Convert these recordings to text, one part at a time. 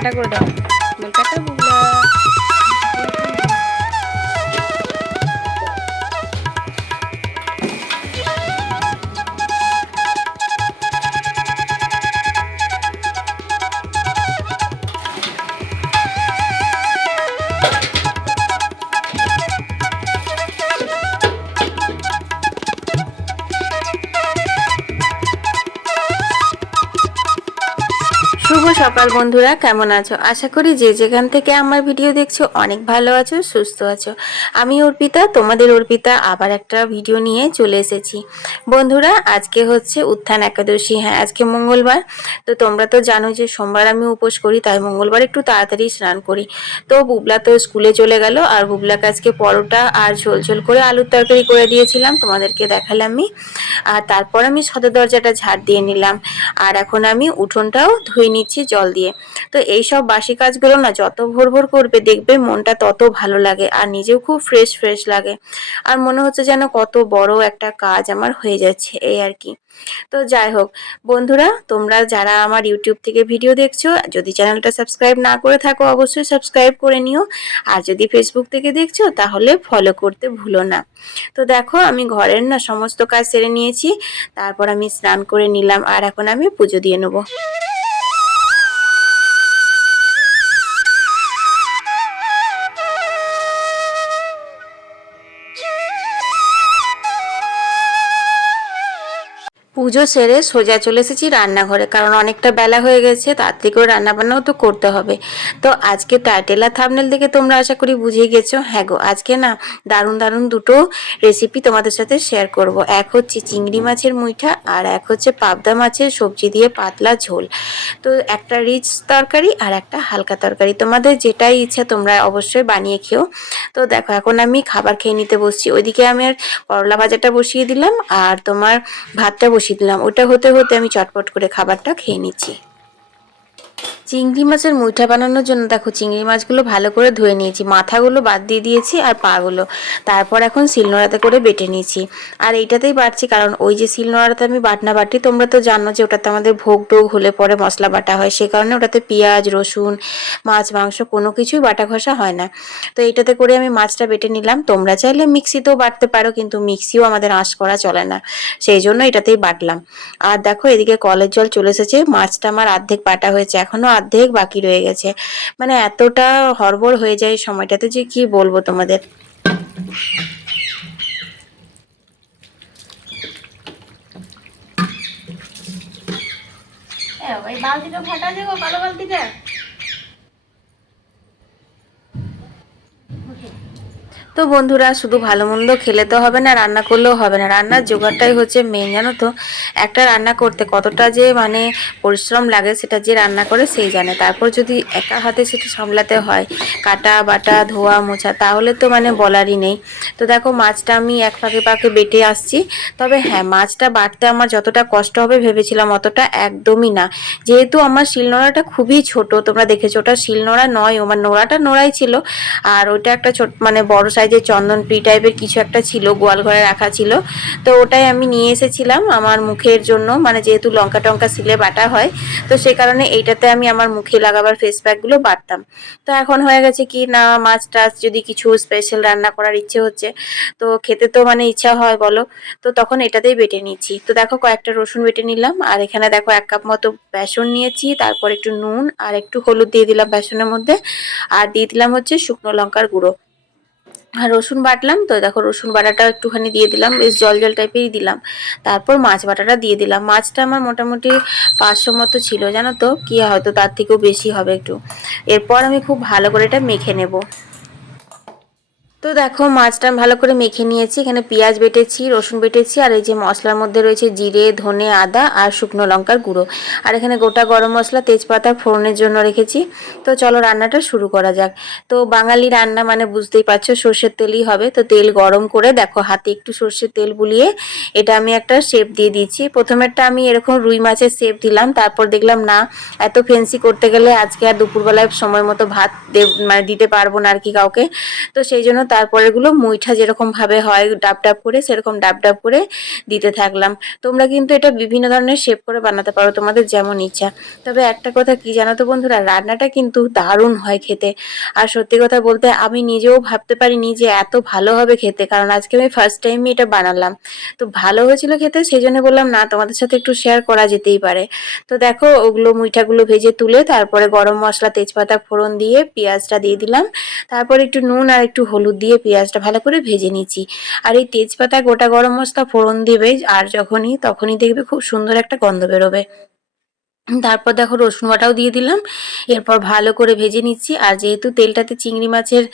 Tata করে দাও বল সকাল বন্ধুরা, কেমন আছো? আশা করি যে যেখান থেকে আমার ভিডিও দেখছ অনেক ভালো আছো, সুস্থ আছো। আমি অর্পিতা, তোমাদের অর্পিতা আবার একটা ভিডিও নিয়ে চলে এসেছি। বন্ধুরা, আজকে হচ্ছে উত্থান একাদশী হ্যাঁ আজকে মঙ্গলবার। তো তোমরা তো জানো যে সোমবার আমি উপোস করি, তাই মঙ্গলবার একটু তাড়াতাড়ি স্নান করি। তো বুবলা তো স্কুলে চলে গেল, আর বুবলাকে আজকে পরোটা আর ঝোল ঝোল করে আলুর তরকারি করে দিয়েছিলাম, তোমাদেরকে দেখালাম আমি আর তারপর আমি সদর দরজাটা ঝাড় দিয়ে নিলাম। আর এখন আমি উঠোনটাও ধুয়ে নিচ্ছি জল দিয়ে। তো এই সব বাসি কাজগুলো না যত ভোর ভোর করবে দেখবে মনটা তত ভালো লাগে আর নিজেও খুব ফ্রেশ ফ্রেশ লাগে। আর মনে হচ্ছে যেন কত বড় একটা কাজ আমার হয়ে যাচ্ছে এই আর কি। তো যাই হোক, বন্ধুরা, তোমরা যারা আমার ইউটিউব থেকে ভিডিও দেখছ, যদি চ্যানেলটা সাবস্ক্রাইব না করে থাকো, অবশ্যই সাবস্ক্রাইব করে নিও। আর যদি ফেসবুক থেকে দেখছ, তাহলে ফলো করতে ভুলো না। তো দেখো, আমি ঘরের না সমস্ত কাজ সেরে নিয়েছি। তারপর আমি স্নান করে নিলাম, আর এখন আমি পুজো দিয়ে নেব। পুজো সেরে সোজা চলে এসেছি রান্নাঘরে, কারণ অনেকটা বেলা হয়ে গেছে তাড়াতাড়ি করে রান্না বান্নাও তো করতে হবে। তো আজকে টাইটেল আর থামনেল দেখে তোমরা আশা করি বুঝে গেছো। হ্যাঁ গো, আজকে না দারুণ দারুণ দুটো রেসিপি তোমাদের সাথে শেয়ার করব। এক হচ্ছে চিংড়ি মাছের মুইঠা আর এক হচ্ছে পাবদা মাছের সবজি দিয়ে পাতলা ঝোল। তো একটা রিচ তরকারি আর একটা হালকা তরকারি। তোমাদের যেটাই ইচ্ছা তোমরা অবশ্যই বানিয়ে খেও। তো দেখো, এখন আমি খাবার খেয়ে নিতে বসছি। ওইদিকে আমি আর করলা ভাজাটা বসিয়ে দিলাম আর তোমার ভাতটা বসিয়ে দিলাম ওটা হতে হতে আমি চটপট করে খাবারটা খেয়ে নিচ্ছি। চিংড়ি মাছের মুইঠা বানানোর জন্য দেখো চিংড়ি মাছগুলো ভালো করে ধুয়ে নিয়েছি। মাথাগুলো বাদ দিয়ে দিয়েছি আর পাগুলো। তারপর এখন শিলনোড়াতে করে বেটে নিয়েছি। আর এইটাতেই বাটছি কারণ ওই যে শিলনোড়াতে আমি বাটনা বাটি, তোমরা তো জানো যে ওটাতে আমাদের ভোগ টোগ হলে পরে মশলা বাটা হয়। সে কারণে ওটাতে পেঁয়াজ, রসুন, মাছ, মাংস কোনো কিছুই বাটা ঘষা হয় না। তো এইটাতে করে আমি মাছটা বেটে নিলাম। তোমরা চাইলে মিক্সিতেও বাটতে পারো, কিন্তু মিক্সিও আমাদের আঁশ করা চলে না। সেই জন্য এটাতেই বাটলাম। আর দেখো এদিকে কলের জল চলে এসেছে। মাছটা আমার অর্ধেক বাটা হয়েছে। এখনও অর্ধেক বাকি রয়ে গেছে। মানে এতটা হরবর হয়ে যায় সময়টাতে যে কি বলব তোমাদের? ওই বালতিটা ফাটা দেবো কালো বালতিটা। তো বন্ধুরা, শুধু ভালো মন্দ খেলে তো হবে না, রান্না করলেও হবে না। রান্নার জোগাড়টাই হচ্ছে মেন জানো তো? একটা রান্না করতে কতটা যে মানে পরিশ্রম লাগে, সেটা যে রান্না করে সেই জানে। তারপর যদি একা হাতে সেটা সামলাতে হয়, কাটা, বাটা, ধোয়া, মোছা, তাহলে তো মানে বলারই নেই। তো দেখো, মাছটা আমি এক ফাঁকে পাকে বেটে আসছি। তবে হ্যাঁ মাছটা বাটতে আমার যতটা কষ্ট হবে ভেবেছিলাম, অতটা একদমই না। যেহেতু আমার শিলনোড়াটা খুবই ছোট, তোমরা দেখেছ, ওটা শিলনোড়া নয় ও আমার নোড়াটা নোড়াই ছিল। আর ওইটা একটা ছোট মানে বড় সাইজের চন্দন পি টাইপের কিছু একটা ছিল, গোয়াল ঘরে রাখা ছিল, তো ওটাই আমি নিয়ে এসেছিলাম আমার মুখের জন্য। মানে যেহেতু লঙ্কা টঙ্কা সিলে বাটা হয়, তো সে কারণে এইটাতে আমি আমার মুখে লাগাবার ফেস প্যাকগুলো বাটতাম তো এখন হয়ে গেছে কি, না, মাছ টাছ যদি কিছু স্পেশাল রান্না করার ইচ্ছে হচ্ছে, তো খেতে তো মানে ইচ্ছা হয় বলো। তো তখন এটাতেই বেটে নিচ্ছি। তো দেখো কয়েকটা রসুন বেটে নিলাম, আর এখানে দেখো এক কাপ মতো বেসন নিয়েছি, তারপর একটু নুন, আর একটু হলুদ দিয়ে দিলাম বেসনের মধ্যে, আর দিয়ে দিলাম হচ্ছে শুকনো লঙ্কার গুঁড়ো। আর রসুন বাটলাম, তো দেখো রসুন বাটাটা একটুখানি দিয়ে দিলাম, বেশ জল জল টাইপেরই দিলাম। তারপর মাছ বাটাটা দিয়ে দিলাম। মাছটা আমার মোটামুটি পাঁচশো মতো ছিল, জানো তো? কি হয়তো তার থেকেও বেশি হবে একটু। এরপর আমি খুব ভালো করে এটা মেখে নেব। তো দেখো মাছটা ভালো করে মেখে নিয়েছি। এখানে পেঁয়াজ বেটেছি, রসুন বেটেছি, আর এই যে মশলার মধ্যে রয়েছে জিরে, ধনে, আদা আর শুকনো লঙ্কার গুঁড়ো। আর এখানে গোটা গরম মশলা, তেজপাতা, ফোড়নের জন্য রেখেছি। তো চলো রান্নাটা শুরু করা যাক। তো বাঙালি রান্না মানে বুঝতেই পারছ, সর্ষের তেলই হবে। তো তেল গরম করে দেখো, হাতে একটু সর্ষের তেল বুলিয়ে এটা আমি একটা শেপ দিয়ে দিচ্ছি। প্রথমেরটা আমি এরকম রুই মাছের শেপ দিলাম, তারপর দেখলাম না, এত ফেন্সি করতে গেলে আজকে আর দুপুরবেলায় সময় মতো ভাত মানে দিতে পারব না আর কি কাউকে। তো সেই জন্য তারপরেগুলো মুইঠা যেরকম ভাবে হয়, ডাব ডাব করে সেরকম ডাব ডাব করে দিতে থাকলাম। তোমরা কিন্তু এটা বিভিন্ন ধরনের শেপ করে বানাতে পারো, তোমাদের যেমন ইচ্ছা। তবে একটা কথা কি জানো তো বন্ধুরা, রান্নাটা কিন্তু দারুণ হয় খেতে। আর সত্যি কথা বলতে আমি নিজেও ভাবতে পারিনি যে এত ভালো হবে খেতে, কারণ আজকে আমি ফার্স্ট টাইম এটা বানালাম। তো ভালো হয়েছিল খেতে সেই জন্য বললাম, না, তোমাদের সাথে একটু শেয়ার করা যেতেই পারে। তো দেখো, ওগুলো মুইঠাগুলো ভেজে তুলে তারপরে গরম মশলা, তেজপাতা, ফোড়ন দিয়ে পেঁয়াজটা দিয়ে দিলাম। তারপর একটু নুন আর একটু হলুদ দিয়ে পেঁয়াজটা ভালো করে ভেজে নিচ্ছি। আর এই তেজপাতা গোটা গরম মশলা ফোড়ন দেবে, আর যখনই, তখনই দেখবে খুব সুন্দর একটা গন্ধ বেরোবে। তারপর দেখো রসুন বাটাও দিয়ে দিলাম। এরপর ভালো করে ভেজে নিচ্ছি। আর যেহেতু তেলটাতে চিংড়ি মাছের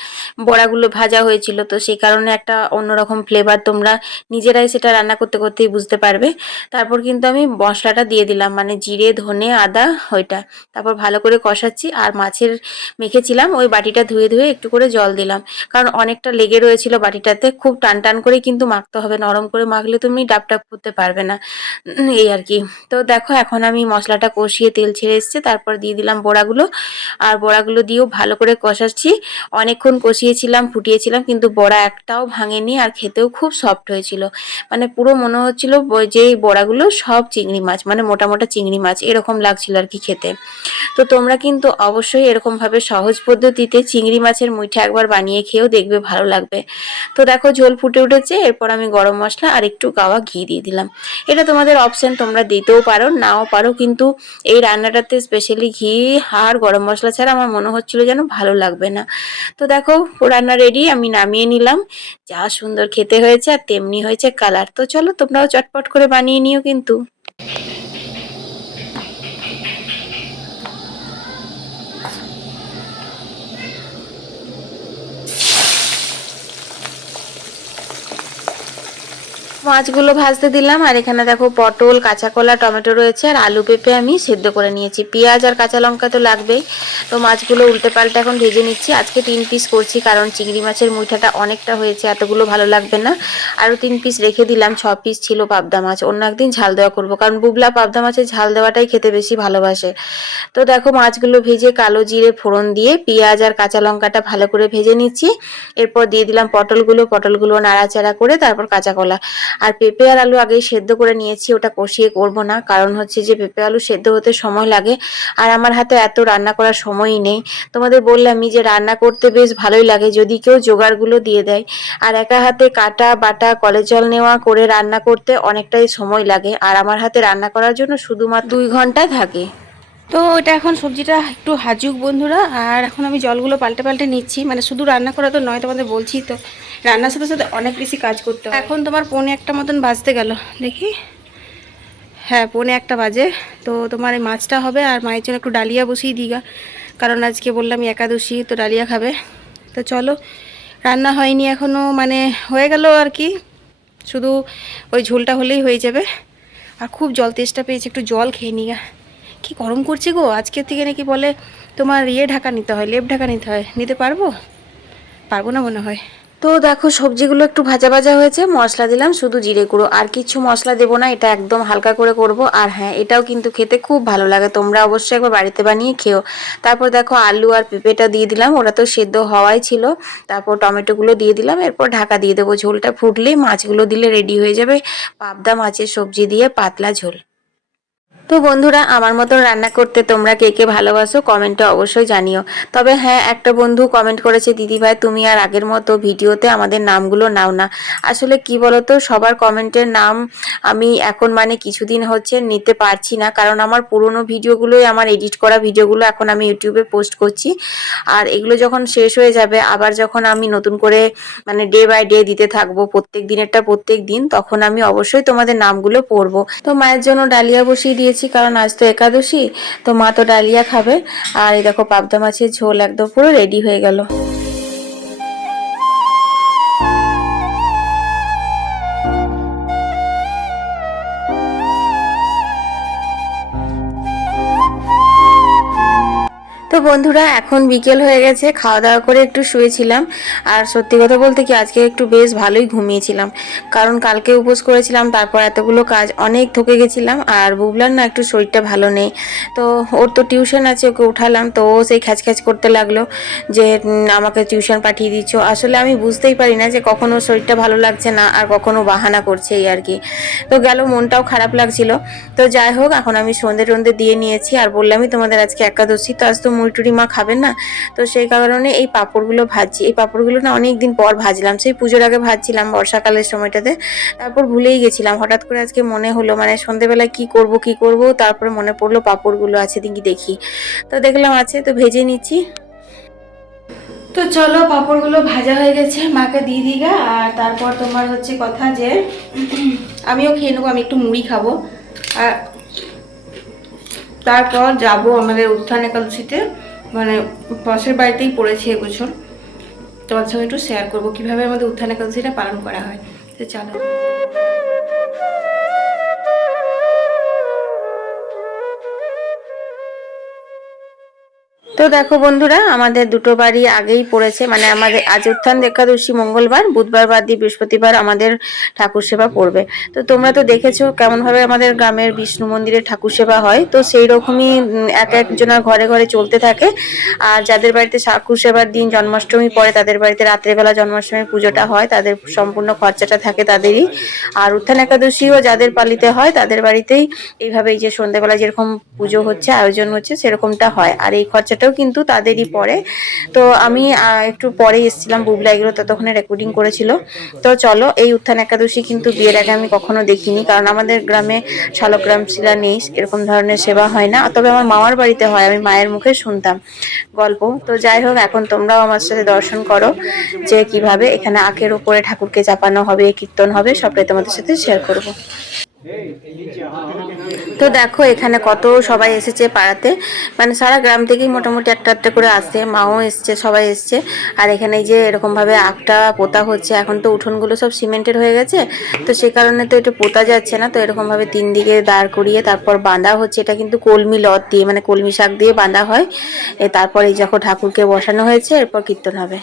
বড়াগুলো ভাজা হয়েছিল, তো সেই কারণে একটা অন্যরকম ফ্লেভার তোমরা নিজেরাই সেটা রান্না করতে করতেই বুঝতে পারবে। তারপর কিন্তু আমি মশলাটা দিয়ে দিলাম মানে জিরে, ধনে, আদা, ওইটা। তারপর ভালো করে কষাচ্ছি। আর মাছের মেখেছিলাম, ওই বাটিটা ধুয়ে ধুয়ে একটু করে জল দিলাম। কারণ অনেকটা লেগে রয়েছিল বাটিটাতে, খুব টান টান করে কিন্তু মাখতে হবে, নরম করে মাখলে তুমি ডাব ডাব করতে পারবে না। এই আর কি। তো দেখো, এখন আমি মশলাটা কষিয়ে তেল ছেড়ে এসছে, তারপর দিয়ে দিলাম বড়াগুলো। আর বড়াগুলো দিয়েও ভালো করে কষাচ্ছি। অনেকক্ষণ কষিয়েছিলাম, ফুটিয়েছিলাম, কিন্তু বড়া একটাও ভাঙেনি আর খেতেও খুব সফট হয়েছিল। মানে পুরো মনে হচ্ছিল যে বড়াগুলো সব চিংড়ি মাছ মানে মোটা মোটা চিংড়ি মাছ, এরকম লাগছিল আর কি খেতে। তো তোমরা কিন্তু অবশ্যই এরকমভাবে সহজ পদ্ধতিতে চিংড়ি মাছের মুইঠা একবার বানিয়ে খেয়েও দেখবে ভালো লাগবে। তো দেখো ঝোল ফুটে উঠেছে, এরপর আমি গরম মশলা আর একটু গাওয়া ঘি দিয়ে দিলাম। এটা তোমাদের অপশন তোমরা দিতেও পারো, নাও পারো, কিন্তু এই রান্নাটাতে স্পেশালি ঘি আর গরম মশলা ছাড়া আমার মনে হচ্ছিল যেন ভালো লাগবে না। তো দেখো, রান্না রেডি আমি নামিয়ে নিলাম। যা সুন্দর খেতে হয়েছে আর তেমনি হয়েছে কালার তো চলো তোমরাও চটপট করে বানিয়ে নিও কিন্তু। মাছগুলো ভাজতে দিলাম, আর এখানে দেখো পটল, কাঁচা কলা, টমেটো রয়েছে, আর আলু পেঁপে আমি সেদ্ধ করে নিয়েছি। পেঁয়াজ আর কাঁচা লঙ্কা তো লাগবেই। তো মাছগুলো উল্টে পাল্টে এখন ভেজে নিচ্ছি। আজকে তিন পিস করছি, কারণ চিংড়ি মাছের মুইঠাটা অনেকটা হয়েছে, এতগুলো ভালো লাগবে না। আরও তিন পিস রেখে দিলাম, ছ পিস ছিল পাবদা মাছ। অন্য একদিন ঝাল দেওয়া করব, কারণ বুবলা পাবদা মাছের ঝাল দেওয়াটাই খেতে বেশি ভালোবাসে। তো দেখো মাছগুলো ভেজে কালো জিরে ফোড়ন দিয়ে পেঁয়াজ আর কাঁচা লঙ্কাটা ভালো করে ভেজে নিচ্ছি। এরপর দিয়ে দিলাম পটলগুলো পটলগুলো নাড়াচাড়া করে তারপর কাঁচা কলা। আর পেঁপে আর আলু আগেই সেদ্ধ করে নিয়েছি, ওটা কষিয়ে করব না। কারণ হচ্ছে যে পেঁপে আলু সেদ্ধ হতে সময় লাগে আর আমার হাতে এত রান্না করার সময়ই নেই। তোমাদের বললামই যে রান্না করতে বেশ ভালোই লাগে, যদি কেউ জোগাড়গুলো দিয়ে দেয়। আর একা হাতে কাটা, বাটা কলের জল নেওয়া করে রান্না করতে অনেকটাই সময় লাগে। আর আমার হাতে রান্না করার জন্য শুধুমাত্র দুই ঘণ্টা থাকে। তো এটা এখন সবজিটা একটু হাজুক বন্ধুরা, আর এখন আমি জলগুলো পাল্টে পাল্টে নিচ্ছি। মানে শুধু রান্না করা তো নয়, তোমাদের বলছি তো। রান্নার সাথে সাথে অনেক বেশি কাজ করতে এখন তোমার পৌনে একটা মতন বাজতে গেল, দেখি। হ্যাঁ পৌনে একটা বাজে। তো তোমার এই মাছটা হবে আর মায়ের জন্য একটু ডালিয়া বসিয়ে দিগা কারণ আজকে বললাম একাদশী, তো ডালিয়া খাবে। তো চলো, রান্না হয়নি এখনও মানে হয়ে গেল আর কি। শুধু ওই ঝোলটা হলেই হয়ে যাবে। আর খুব জল, তেষ্টা পেয়েছে, একটু জল খেয়ে নিগা কি গরম করছে গো? আজকের থেকে নাকি বলে তোমার ইয়ে ঢাকা নিতে হয়, লেপ ঢাকা নিতে হয়। নিতে পারব? পারব না মনে হয়। তো দেখো, সবজিগুলো একটু ভাজা ভাজা হয়েছে। মশলা দিলাম, শুধু জিরে গুঁড়ো। আর কিছু মশলা দেবো না, এটা একদম হালকা করে করব। আর হ্যাঁ এটাও কিন্তু খেতে খুব ভালো লাগে। তোমরা অবশ্যই একবার বাড়িতে বানিয়ে খেও। তারপর দেখো, আলু আর পেঁপেটা দিয়ে দিলাম। ওরা তো সেদ্ধ হওয়াই ছিল। তারপর টমেটোগুলো দিয়ে দিলাম। এরপর ঢাকা দিয়ে দেবো ঝোলটা। ফুটলেই মাছগুলো দিলে রেডি হয়ে যাবে। পাবদা মাছের সবজি দিয়ে পাতলা ঝোল। তো বন্ধুরা, আমার মতন রান্না করতে তোমরা কে কে ভালোবাসো, কমেন্টে অবশ্যই জানিও। তবে হ্যাঁ একটা বন্ধু কমেন্ট করেছে, দিদি ভাই, তুমি আর আগের মতো ভিডিওতে আমাদের নামগুলো নাও না। আসলে কি বলতো, সবার কমেন্টের নাম আমি এখন মানে কিছুদিন হচ্ছে নিতে পারছি না, কারণ আমার পুরনো ভিডিওগুলোই, আমার এডিট করা ভিডিওগুলো এখন আমি ইউটিউবে পোস্ট করছি। আর এগুলো যখন শেষ হয়ে যাবে, আবার যখন আমি নতুন করে মানে ডে বাই ডে দিতে থাকব, প্রত্যেক দিনেরটা প্রত্যেক দিন, তখন আমি অবশ্যই তোমাদের নামগুলো পড়ব। তো মায়ের জন্য ডালিয়া বসিয়ে দিয়েছি। কারণ আজ তো একাদশী, তো মা তো ডালিয়া খাবে। আর এই দেখো পাবদা মাছের ঝোল একদম পুরো রেডি হয়ে গেল। তো বন্ধুরা, এখন বিকেল হয়ে গেছে খাওয়া দাওয়া করে একটু শুয়েছিলাম। আর সত্যি কথা বলতে কি, আজকে একটু বেশ ভালোই ঘুমিয়েছিলাম। কারণ কালকে উপোস করেছিলাম, তারপর এতগুলো কাজ অনেক থকে গেছিলাম, আর বুবলার না একটু শরীরটা ভালো নেই। তো ওর তো টিউশন আছে, ওকে উঠালাম, তো ও সেই খ্যাচ খ্যাচ করতে লাগল যে আমাকে টিউশন পাঠিয়ে দিচ্ছ। আসলে আমি বুঝতেই পারি না যে, কখনো শরীরটা ভালো লাগছে না, আর কখনো বাহানা করছে এই আর কি। তো গেল, মনটাও খারাপ লাগছিল। তো যাই হোক, এখন আমি সন্ধে টন্ধে দিয়ে নিয়েছি, আর বললামই তোমাদের আজকে একাদশী, তো আজ তো মুড়ি টুড়ি মা খাবেন না? তো সেই কারণে এই পাঁপড়গুলো ভাজছি। এই পাঁপড়গুলো না অনেক দিন পর ভাজলাম। সেই পুজোর আগে ভাজছিলাম বর্ষাকালের সময়টাতে। তারপর ভুলেই গেছিলাম। হঠাৎ করে আজকে মনে হলো মানে সন্ধেবেলা কি করব কি করব? তারপরে মনে পড়ল পাঁপড়গুলো আছে দেখি দেখি। তো দেখলাম আছে, তো ভেজে নিচ্ছি। তো চলো, পাঁপড়গুলো ভাজা হয়ে গেছে। মাকে দিয়ে দিগা। আর তারপর তোমার হচ্ছে কথা যে, আমিও খেয়ে নেব, আমি একটু মুড়ি খাব। আর তারপর যাব আমাদের উত্থান একাদশীতে। মানে পাশের বাড়িতেই পড়েছি এবছর। তোমার সঙ্গে একটু শেয়ার করব কীভাবে আমাদের উত্থান একাদশীটা পালন করা হয়। তো চলো। দেখো বন্ধুরা, আমাদের দুটো বাড়ি আগেই পড়েছে। মানে আমাদের আজ উত্থান একাদশী মঙ্গলবার, বুধবার বাদ দিয়ে বৃহস্পতিবার আমাদের ঠাকুর সেবা পড়বে। তো তোমরা তো দেখেছ কেমন ভাবে আমাদের গ্রামের বিষ্ণু মন্দিরে ঠাকুর সেবা হয়। তো সেই রকমই এক একজনের ঘরে ঘরে চলতে থাকে। আর যাদের বাড়িতে ঠাকুর সেবার দিন জন্মাষ্টমী পড়ে, তাদের বাড়িতে রাত্রেবেলা জন্মাষ্টমীর পুজোটা হয়। তাদের সম্পূর্ণ খরচাটা থাকে তাদেরই। আর উত্থান একাদশীও যাদের পালিতে হয়, তাদের বাড়িতেই এইভাবে এই যে সন্ধ্যেবেলা যেরকম পুজো হচ্ছে, আয়োজন হচ্ছে, সেরকমটা হয়। আর এই খরচাটাও কিন্তু তাদেরই পড়ে তো আমি একটু পরে এসেছিলাম বুবলা এগুলো ততক্ষণে রেকর্ডিং করেছিল। তো চলো এই উত্থান একাদশী কিন্তু বিয়ের আগে আমি কখনো দেখিনি কারণ আমাদের গ্রামে শালগ্রাম শিলা নেই এরকম ধরনের সেবা হয় না। তবে আমার মামার বাড়িতে হয় আমি মায়ের মুখে শুনতাম গল্প। তো যাই হোক এখন তোমরাও আমার সাথে দর্শন করো যে কীভাবে এখানে আখের উপরে ঠাকুরকে চাপানো হবে কীর্তন হবে সবটাই তোমাদের সাথে শেয়ার করব। তো দেখো এখানে কত সবাই এসেছে পাড়াতে। মানে সারা গ্রাম থেকেই মোটামুটি একটা একটা করে আসে। মাও এসছে, সবাই এসছে। আর এখানে যে এরকম ভাবে আখটা, পোতা হচ্ছে। এখন তো উঠোনগুলো সব সিমেন্টের হয়ে গেছে। তো সে কারণে তো এটা পোতা যাচ্ছে না। তো এরকম ভাবে তিন দিকে দাঁড় করিয়ে তারপর বাঁধা হচ্ছে। এটা কিন্তু কলমি লত দিয়ে মানে কলমি শাক দিয়ে বাঁধা হয়। তারপর এই যখন ঠাকুরকে বসানো হয়েছে, এরপর কীর্তন হবে।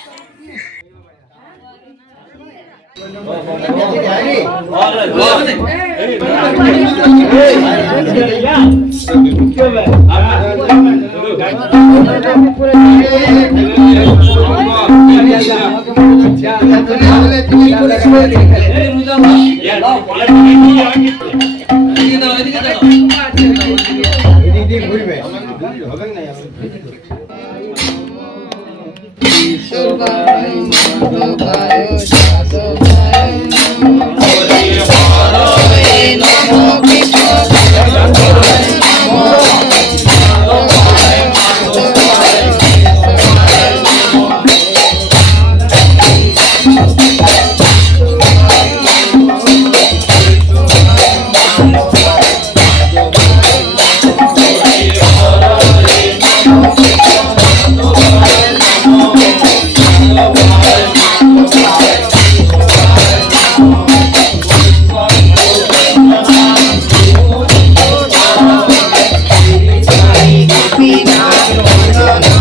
ঘুরবে হবে না ঈশ্বর বায়ু মাধবায় সাধব Yeah.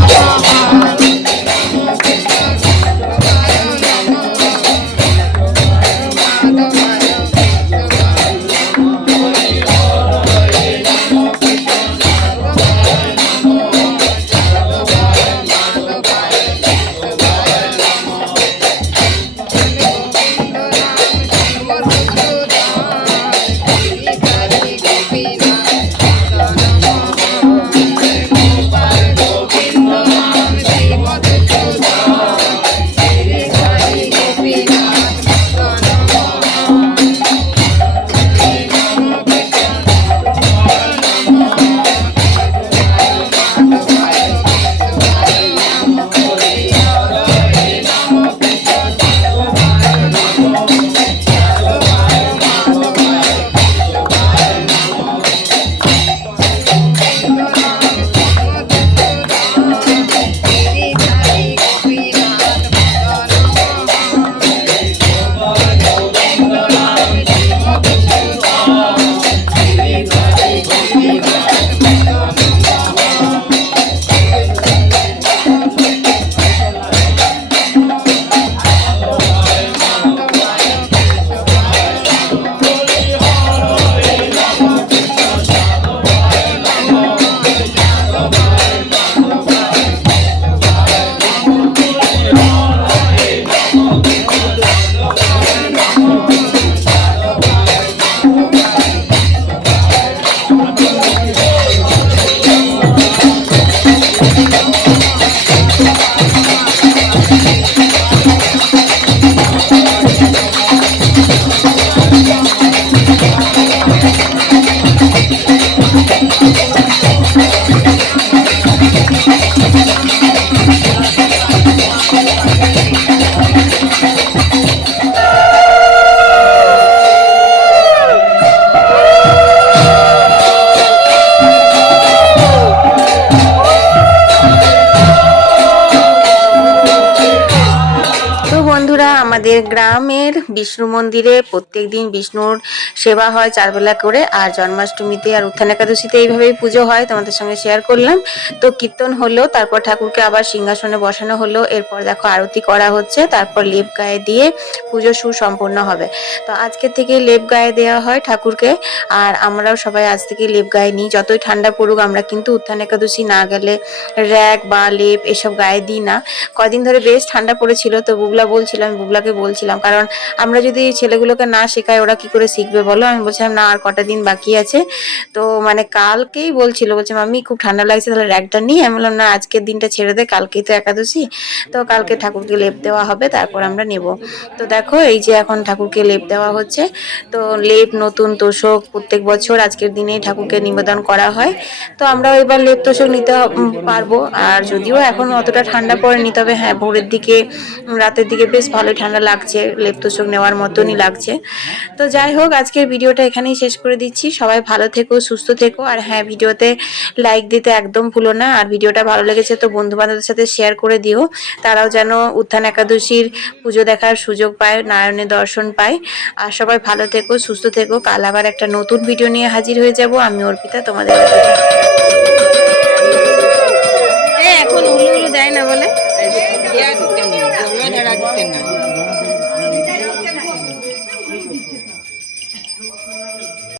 আমাদের গ্রামের বিষ্ণু মন্দিরে প্রত্যেক দিন বিষ্ণুর সেবা হয় চারবেলা করে, আর জন্মাষ্টমীতে আর উত্থান একাদশীতে এইভাবেই পুজো হয়, তোমাদের সঙ্গে শেয়ার করলাম। তো কীর্তন হলো, তারপর ঠাকুরকে আবার সিংহাসনে বসানো হলো, এরপর দেখো আরতি করা হচ্ছে, তারপর লেপ গায়ে দিয়ে পুজো সুসম্পন্ন হবে। তো আজকে থেকে লেপ গায়ে দেওয়া হয় ঠাকুরকে, আর আমরাও সবাই আজ থেকে লেপ গায়ে নিই। যতই ঠান্ডা পড়ুক, আমরা কিন্তু উত্থান একাদশী না গেলে র্যাক বা লেপ এসব গায়ে দিই না। কদিন ধরে বেশ ঠান্ডা পড়েছিল, তো বুবলা বলছিলাম আমি বুবলাকে বলছিলাম। কারণ আমরা যদি ছেলেগুলোকে না শেখাই, ওরা কি করে শিখবে বলো? আমি বলছিলাম, না, আর কটা দিন বাকি আছে। তো মানে কালকেই বলছিল, বলছে, মাম্মি, খুব ঠান্ডা লাগছে, তাহলে র্যাকটা নিই আমি বললাম, না, আজকের দিনটা ছেড়ে দে, কালকেই তো একাদশী। তো কালকে ঠাকুরকে লেপ দেওয়া হবে, তারপর আমরা নেব। তো দেখো, এই যে এখন ঠাকুরকে লেপ দেওয়া হচ্ছে। তো লেপ, নতুন তোষক, প্রত্যেক বছর আজকের দিনেই ঠাকুরকে নিবেদন করা হয়। তো আমরাও এবার লেপ তোষক নিতে পারব। আর যদিও এখন অতটা ঠান্ডা পড়েনি, তবে হ্যাঁ ভোরের দিকে রাতের দিকে বেশ ভালোই ঠান্ডা লাগছে লেপ তোষক নেওয়ার মতনই লাগছে। তো যাই হোক, আজকের ভিডিওটা এখানেই শেষ করে দিচ্ছি। সবাই ভালো থেকো, সুস্থ থেকো। আর হ্যাঁ ভিডিওতে লাইক দিতে একদম ভুলো না। আর ভিডিওটা ভালো লেগেছে তো বন্ধু বান্ধবদের সাথে শেয়ার করে দিও। তারাও যেন উত্থান একাদশীর পুজো দেখার সুযোগ পায়, নারায়ণের দর্শন পায়। আর সবাই ভালো থেকো, সুস্থ থেকো। কাল আবার একটা নতুন ভিডিও নিয়ে হাজির হয়ে যাব। আমি অর্পিতা, তোমাদের এ এখন উলু উলু দেয় না বলে।